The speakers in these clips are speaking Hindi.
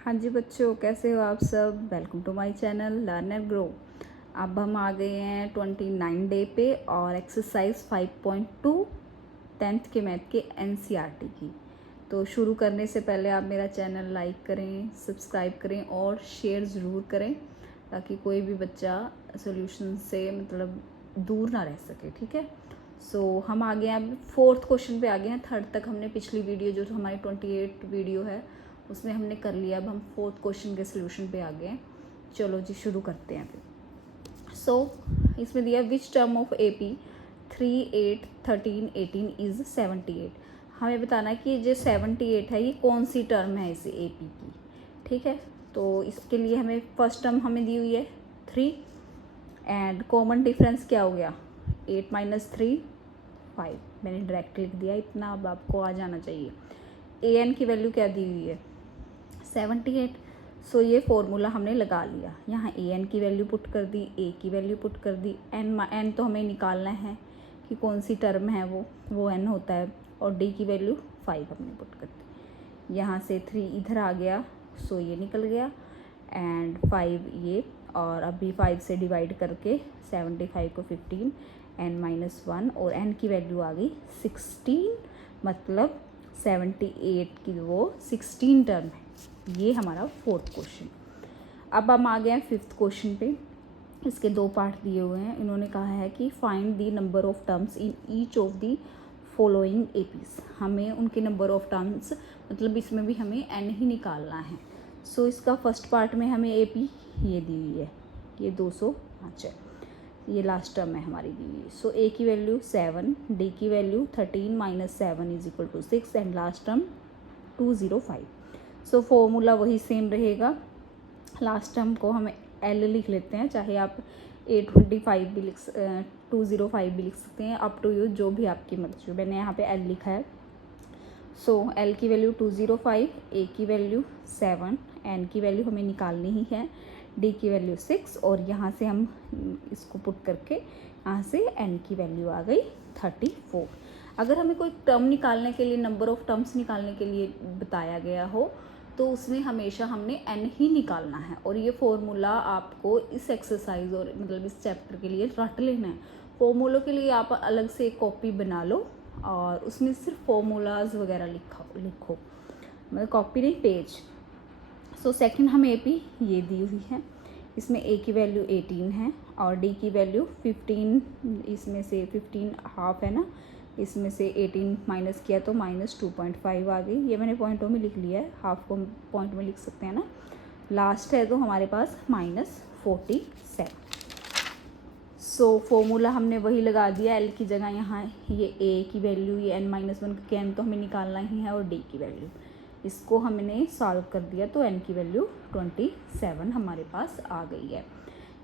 हाँ जी बच्चों, कैसे हो आप सब। Welcome to my channel Learner Grow. अब हम आ गए हैं 29 डे पे और एक्सरसाइज 5.2 10th के मैथ के एनसीईआरटी की। तो शुरू करने से पहले आप मेरा चैनल लाइक करें, सब्सक्राइब करें और शेयर ज़रूर करें ताकि कोई भी बच्चा सॉल्यूशन से मतलब दूर ना रह सके। ठीक है। सो हम आ गए हैं अब 4th क्वेश्चन पे आ गए हैं। 3rd तक हमने पिछली वीडियो जो हमारी 28 वीडियो है उसमें हमने कर लिया। अब हम 4th क्वेश्चन के सोल्यूशन पे आ गए हैं। चलो जी शुरू करते हैं फिर। सो इसमें दिया which term of AP 3, 8, 13, 18 is 78। हमें बताना है कि जो 78 है ये कौन सी टर्म है इसे AP की। ठीक है। तो इसके लिए हमें फर्स्ट टर्म हमें दी हुई है 3 एंड कॉमन डिफरेंस क्या हो गया 8 - 3 5। मैंने डायरेक्ट लिख दिया इतना, अब आपको आ जाना चाहिए। AN की वैल्यू क्या दी हुई है 78। सो ये फॉर्मूला हमने लगा लिया। यहाँ AN की वैल्यू पुट कर दी, A की वैल्यू पुट कर दी, N तो हमें निकालना है कि कौन सी टर्म है वो N होता है, और D की वैल्यू 5 हमने पुट कर दी। यहाँ से 3 इधर आ गया, सो ये निकल गया एंड 5 ये, और अभी 5 से डिवाइड करके 75 को 15 N-1 और N की वैल्यू आ गई 16, मतलब 78 की वो 16 टर्म है। ये हमारा 4th क्वेश्चन। अब हम आ गए हैं 5th क्वेश्चन पे। इसके 2 पार्ट दिए हुए हैं। इन्होंने कहा है कि find the number of terms in each of the following APs। हमें उनके नंबर ऑफ टर्म्स मतलब इसमें भी हमें N ही निकालना है। सो इसका फर्स्ट पार्ट में हमें AP ये दी हुई है, ये 205 है, ये लास्ट टर्म है हमारी दी हुई। सो A की वैल्यू 7, D की value 13 - 7 = 6 and last term 205। So formula वही सेम रहेगा। लास्ट टर्म को हम L लिख लेते हैं, चाहे आप 825 भी 205 भी लिख सकते हैं, अप टू यू, जो भी आपकी मर्जी। मैंने यहाँ पे L लिखा है। सो L की वैल्यू 205, A की वैल्यू 7, N की वैल्यू हमें निकालनी ही है, D की वैल्यू 6, और यहाँ से हम इसको पुट करके यहाँ से N की वैल्यू आ गई 34। अगर हमें कोई टर्म निकालने के लिए, नंबर ऑफ टर्म्स निकालने के लिए बताया गया हो तो उसमें हमेशा हमने N ही निकालना है, और ये फॉर्मूला आपको इस एक्सरसाइज और मतलब इस चैप्टर के लिए रट लेना है। फॉर्मूलों के लिए आप अलग से एक कॉपी बना लो और उसमें सिर्फ फॉर्मूलाज वगैरह लिखो, मतलब कॉपी नहीं, पेज। सो सेकंड हमें AP ये दी हुई है। इसमें A की वैल्यू 18 है और D की वैल्यू 15, इसमें से 15 हाफ है ना, इसमें से 18 माइनस किया तो -2.5 आ गई। ये मैंने पॉइंटों में लिख लिया है, हाफ को पॉइंट में लिख सकते हैं ना। लास्ट है तो हमारे पास -47। सो फॉर्मूला हमने वही लगा दिया। L की जगह यहाँ ये A की वैल्यू, ये N-1 का N तो हमें निकालना ही है, और D की वैल्यू, इसको हमने सॉल्व कर दिया तो N की वैल्यू 27 हमारे पास आ गई है।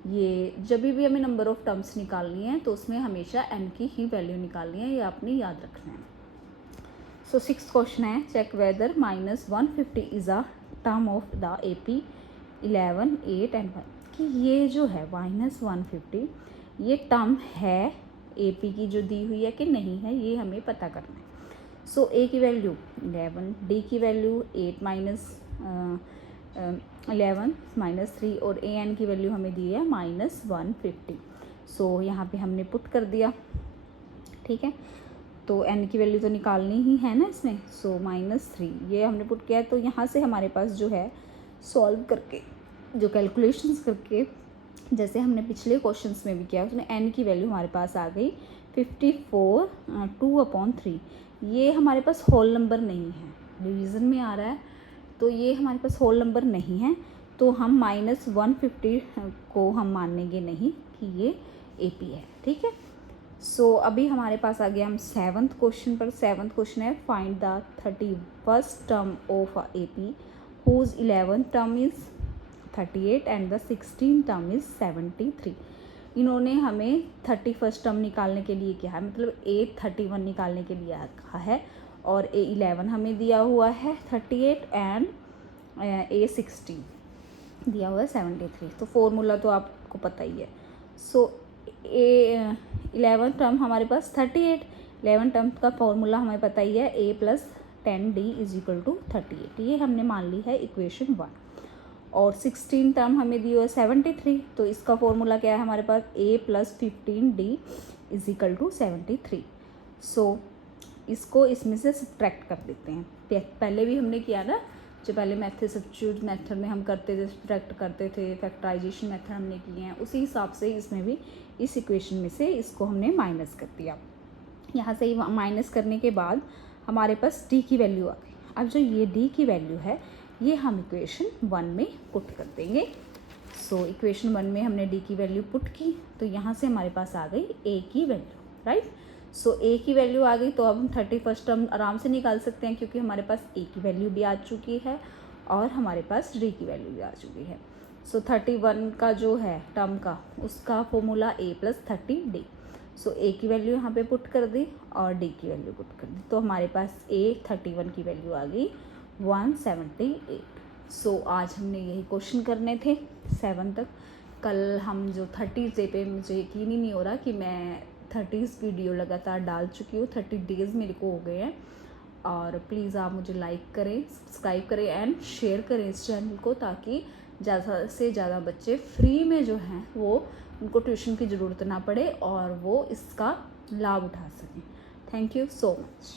ये जब भी हमें नंबर ऑफ टर्म्स निकालनी है तो उसमें हमेशा N की ही वैल्यू निकालनी है, ये आपने याद रखना है। सो 6th क्वेश्चन है, check whether -150 is a term of the AP 11, 8 and 1। कि ये जो है -150 ये टर्म है AP की जो दी हुई है कि नहीं है, ये हमें पता करना है। सो A की वैल्यू 11, D की वैल्यू 8 - 11 - 3 और AN की वैल्यू हमें दी है -150। सो यहाँ पे हमने पुट कर दिया। ठीक है, तो N की वैल्यू तो निकालनी ही है ना इसमें। सो -3 ये हमने पुट किया है, तो यहाँ से हमारे पास जो है सॉल्व करके, जो कैलकुलेशंस करके जैसे हमने पिछले क्वेश्चंस में भी किया, उसमें N की वैल्यू हमारे पास आ गई 54, 2/3। ये हमारे पास होल नंबर नहीं है, डिवीज़न में आ रहा है, तो ये हमारे पास होल नंबर नहीं है, तो हम -150 को हम मानेंगे नहीं कि ये AP है। ठीक है। सो अभी हमारे पास आ गया हम 7th क्वेश्चन पर। 7th क्वेश्चन है, find the 31st term of AP whose 11th term is 38 and the 16th term is 73। इन्होंने हमें 31st टर्म निकालने के लिए क्या है, मतलब A31 निकालने के लिए कहा है, और A11 हमें दिया हुआ है 38 एंड A16 दिया हुआ है 73। तो फॉर्मूला तो आपको पता ही है। सो A11 टर्म हमारे पास 38, 11 टर्म का फॉर्मूला हमें पता ही है, A + 10D = 38। ये हमने मान ली है इक्वेशन 1। और 16 टर्म हमें दी हुआ है 73, तो इसका फॉर्मूला क्या है हमारे पास, a + 15d = 73। सो इसको इसमें से सब्ट्रैक्ट कर देते हैं। पहले भी हमने किया ना, जो पहले मेथड सब्स्टिट्यूट मेथड में हम करते थे, सब्ट्रैक्ट करते थे, फैक्टराइजेशन मेथड हमने किए हैं, उसी हिसाब से इसमें भी इस इक्वेशन में से इसको हमने माइनस कर दिया। यहाँ से माइनस करने के बाद हमारे पास d की वैल्यू आ गई। अब जो ये d की वैल्यू है ये हम इक्वेशन 1 में पुट कर देंगे। सो इक्वेशन 1 में हमने d की वैल्यू पुट की, तो यहाँ से हमारे पास आ गई a की वैल्यू, राइट। सो a की वैल्यू आ गई, तो अब हम 31 टर्म आराम से निकाल सकते हैं, क्योंकि हमारे पास a की वैल्यू भी आ चुकी है और हमारे पास d की वैल्यू भी आ चुकी है। सो 31 का जो है टर्म का, उसका formula a + 30d। So a की वैल्यू यहाँ पे पुट कर दी और d की वैल्यू पुट कर दी, तो हमारे पास a 31 की वैल्यू आ गई 178। सो आज हमने यही क्वेश्चन करने थे 7 तक। कल हम जो 30 डे पे, मुझे यकीन ही नहीं हो रहा कि मैं 30 वीडियो लगातार डाल चुकी हूँ, 30 डेज़ मेरे को हो गए हैं। और प्लीज़ आप मुझे लाइक करें, सब्सक्राइब करें एंड शेयर करें इस चैनल को, ताकि ज़्यादा से ज़्यादा बच्चे फ्री में जो हैं वो, उनको ट्यूशन की ज़रूरत ना पड़े और वो इसका लाभ उठा सकें। Thank you so much.